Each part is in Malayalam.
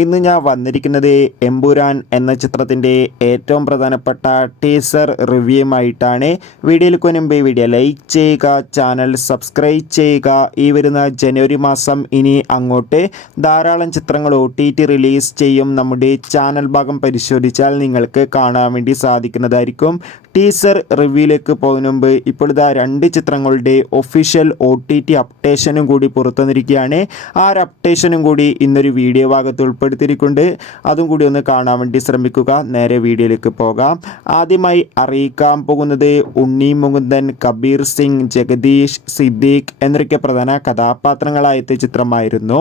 ഇന്ന് ഞാൻ വന്നിരിക്കുന്നത് എമ്പുരാൻ എന്ന ചിത്രത്തിൻ്റെ ഏറ്റവും പ്രധാനപ്പെട്ട ടീസർ റിവ്യൂമായിട്ടാണ്. വീഡിയോയിലേക്ക് മുൻപ് വീഡിയോ ലൈക്ക് ചെയ്യുക, ചാനൽ സബ്സ്ക്രൈബ് ചെയ്യുക. ഈ വരുന്ന ജനുവരി മാസം ഇനി അങ്ങോട്ട് ധാരാളം ചിത്രങ്ങൾ OTT റിലീസ് ചെയ്യും. നമ്മുടെ ചാനൽ ഭാഗം പരിശോധിച്ചാൽ നിങ്ങൾക്ക് കാണാൻ വേണ്ടി സാധിക്കുന്നതായിരിക്കും. ടീസർ റിവ്യൂയിലേക്ക് പോകുന്ന മുമ്പ് ഇപ്പോൾ ഇതാ 2 ചിത്രങ്ങളുടെ ഒഫീഷ്യൽ OTT അപ്ഡേഷനും കൂടി പുറത്തുവന്നിരിക്കുകയാണ്. ആ ഒരു അപ്ഡേഷനും കൂടി ഇന്നൊരു വീഡിയോ ഭാഗത്ത് ഉൾപ്പെടുത്തിയിട്ടുണ്ട്. അതും കൂടി ഒന്ന് കാണാൻ വേണ്ടി ശ്രമിക്കുക. നേരെ വീഡിയോയിലേക്ക് പോകാം. ആദ്യമായി അറിയിക്കാൻ പോകുന്നത് ഉണ്ണി മുകുന്ദൻ, കബീർ സിംഗ്, ജഗദീഷ്, സിദ്ദീഖ് എന്നൊക്കെ പ്രധാന കഥാപാത്രങ്ങളായ ചിത്രമായിരുന്നു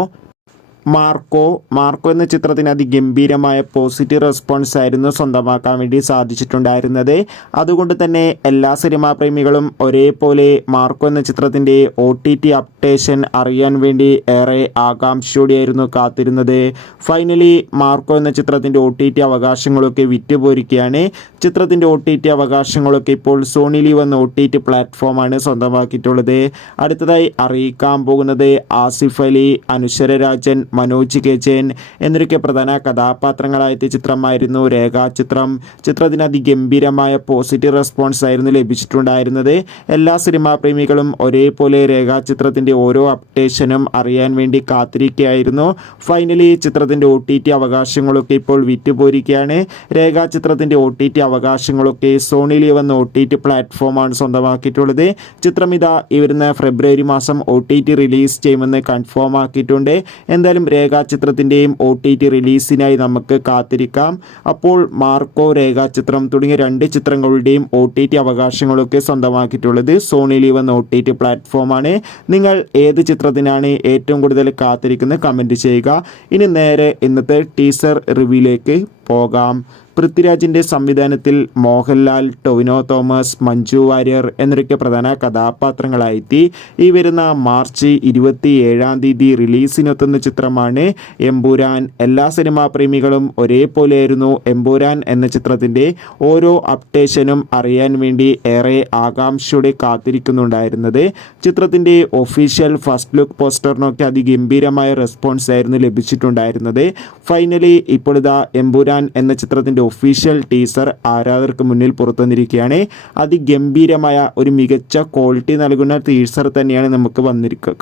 മാർക്കോ എന്ന ചിത്രത്തിന് അതിഗംഭീരമായ പോസിറ്റീവ് റെസ്പോൺസ് ആയിരുന്നു സ്വന്തമാക്കാൻ വേണ്ടി സാധിച്ചിട്ടുണ്ടായിരുന്നത്. അതുകൊണ്ട് തന്നെ എല്ലാ സിനിമാ പ്രേമികളും ഒരേപോലെ മാർക്കോ എന്ന ചിത്രത്തിൻ്റെ OTT അപ്ഡേഷൻ അറിയാൻ വേണ്ടി ഏറെ ആകാംക്ഷയോടെയായിരുന്നു കാത്തിരുന്നത്. ഫൈനലി മാർക്കോ എന്ന ചിത്രത്തിൻ്റെ OTT അവകാശങ്ങളൊക്കെ വിറ്റുപോയിരിക്കുകയാണ്. ചിത്രത്തിൻ്റെ OTT അവകാശങ്ങളൊക്കെ ഇപ്പോൾ സോണി ലീവ് എന്ന OTT പ്ലാറ്റ്ഫോമാണ് സ്വന്തമാക്കിയിട്ടുള്ളത്. അടുത്തതായി അറിയിക്കാൻ പോകുന്നത് ആസിഫ് അലി, അനുശ്വര രാജൻ, മനോജ് കെ ജയൻ എന്നൊക്കെ പ്രധാന കഥാപാത്രങ്ങളായ ചിത്രമായിരുന്നു രേഖാചിത്രം. ചിത്രത്തിന് അതിഗംഭീരമായ പോസിറ്റീവ് റെസ്പോൺസ് ആയിരുന്നു ലഭിച്ചിട്ടുണ്ടായിരുന്നത്. എല്ലാ സിനിമാ പ്രേമികളും ഒരേപോലെ രേഖാചിത്രത്തിൻ്റെ ഓരോ അപ്ഡേഷനും അറിയാൻ വേണ്ടി കാത്തിരിക്കുകയായിരുന്നു. ഫൈനലി ചിത്രത്തിൻ്റെ OTT അവകാശങ്ങളൊക്കെ ഇപ്പോൾ വിറ്റുപോയിരിക്കുകയാണ്. രേഖാചിത്രത്തിൻ്റെ OTT അവകാശങ്ങളൊക്കെ സോണി ലീവ് എന്ന OTT പ്ലാറ്റ്ഫോമാണ് സ്വന്തമാക്കിയിട്ടുള്ളത്. ചിത്രം ഇതാ ഈ വരുന്ന ഫെബ്രുവരി മാസം OTT റിലീസ് ചെയ്യുമെന്ന് കൺഫേം ആക്കിയിട്ടുണ്ട്. എന്തായാലും രേഖാചിത്രത്തിൻ്റെയും OTT റിലീസിനായി നമുക്ക് കാത്തിരിക്കാം. അപ്പോൾ മാർക്കോ, രേഖാചിത്രം തുടങ്ങിയ 2 ചിത്രങ്ങളുടെയും OTT അവകാശങ്ങളൊക്കെ സ്വന്തമാക്കിയിട്ടുള്ളത് സോണി ലീവ് എന്ന OTT പ്ലാറ്റ്ഫോമാണ്. നിങ്ങൾ ഏത് ചിത്രത്തിനാണ് ഏറ്റവും കൂടുതൽ കാത്തിരിക്കുന്നത് കമൻറ്റ് ചെയ്യുക. ഇനി നേരെ ഇന്നത്തെ ടീസർ റിവ്യൂയിലേക്ക് പോകാം. പൃഥ്വിരാജിൻ്റെ സംവിധാനത്തിൽ മോഹൻലാൽ, ടൊവിനോ തോമസ്, മഞ്ജു വാര്യർ എന്നൊക്കെ പ്രധാന കഥാപാത്രങ്ങളായെത്തി ഈ വരുന്ന മാർച്ച് 27 റിലീസിനെത്തുന്ന ചിത്രമാണ് എമ്പുരാൻ. എല്ലാ സിനിമാ പ്രേമികളും ഒരേപോലെയായിരുന്നു എമ്പുരാൻ എന്ന ചിത്രത്തിൻ്റെ ഓരോ അപ്ഡേഷനും അറിയാൻ വേണ്ടി ഏറെ ആകാംക്ഷയോടെ കാത്തിരിക്കുന്നുണ്ടായിരുന്നത്. ചിത്രത്തിൻ്റെ ഒഫീഷ്യൽ ഫസ്റ്റ് ലുക്ക് പോസ്റ്ററിനൊക്കെ അതിഗംഭീരമായ റെസ്പോൺസ് ആയിരുന്നു ലഭിച്ചിട്ടുണ്ടായിരുന്നത്. ഫൈനലി ഇപ്പോഴിതാ എമ്പുരാൻ എന്ന ചിത്രത്തിൻ്റെ ഒഫീഷ്യൽ ടീസർ ആരാധകർക്ക് മുന്നിൽ പുറത്തുവന്നിരിക്കുകയാണ്. അതിഗംഭീരമായ ഒരു മികച്ച ക്വാളിറ്റി നൽകുന്ന ടീസർ തന്നെയാണ് നമുക്ക്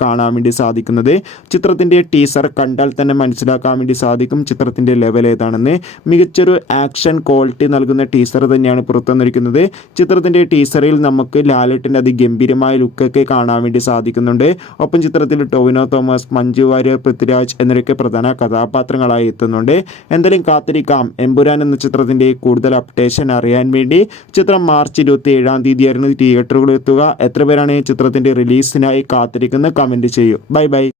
കാണാൻ വേണ്ടി സാധിക്കുന്നത്. ചിത്രത്തിൻ്റെ ടീസർ കണ്ടാൽ തന്നെ മനസ്സിലാക്കാൻ വേണ്ടി സാധിക്കും ചിത്രത്തിൻ്റെ ലെവൽ ഏതാണെന്ന്. മികച്ചൊരു ആക്ഷൻ ക്വാളിറ്റി നൽകുന്ന ടീസർ തന്നെയാണ് പുറത്തുവന്നിരിക്കുന്നത്. ചിത്രത്തിൻ്റെ ടീസറിൽ നമുക്ക് ലാലേട്ടൻ്റെ അതിഗംഭീരമായ ലുക്കൊക്കെ കാണാൻ വേണ്ടി സാധിക്കുന്നുണ്ട്. ഒപ്പം ചിത്രത്തിൽ ടൊവിനോ തോമസ്, മഞ്ജു വാര്യർ, പൃഥ്വിരാജ് എന്നൊക്കെ പ്രധാന കഥാപാത്രങ്ങളായി എത്തുന്നുണ്ട്. എന്തായാലും കാത്തിരിക്കാം എമ്പുരാൻ എന്ന ചിത്രത്തിൻ്റെ കൂടുതൽ അപ്ഡേഷൻ അറിയാൻ വേണ്ടി. ചിത്രം മാർച്ച് 27 തിയേറ്ററുകളിൽ എത്തുക. എത്ര പേരാണ് ചിത്രത്തിൻ്റെ റിലീസിനായി കാത്തിരിക്കുന്നത് കമൻറ്റ് ചെയ്യൂ. ബൈ.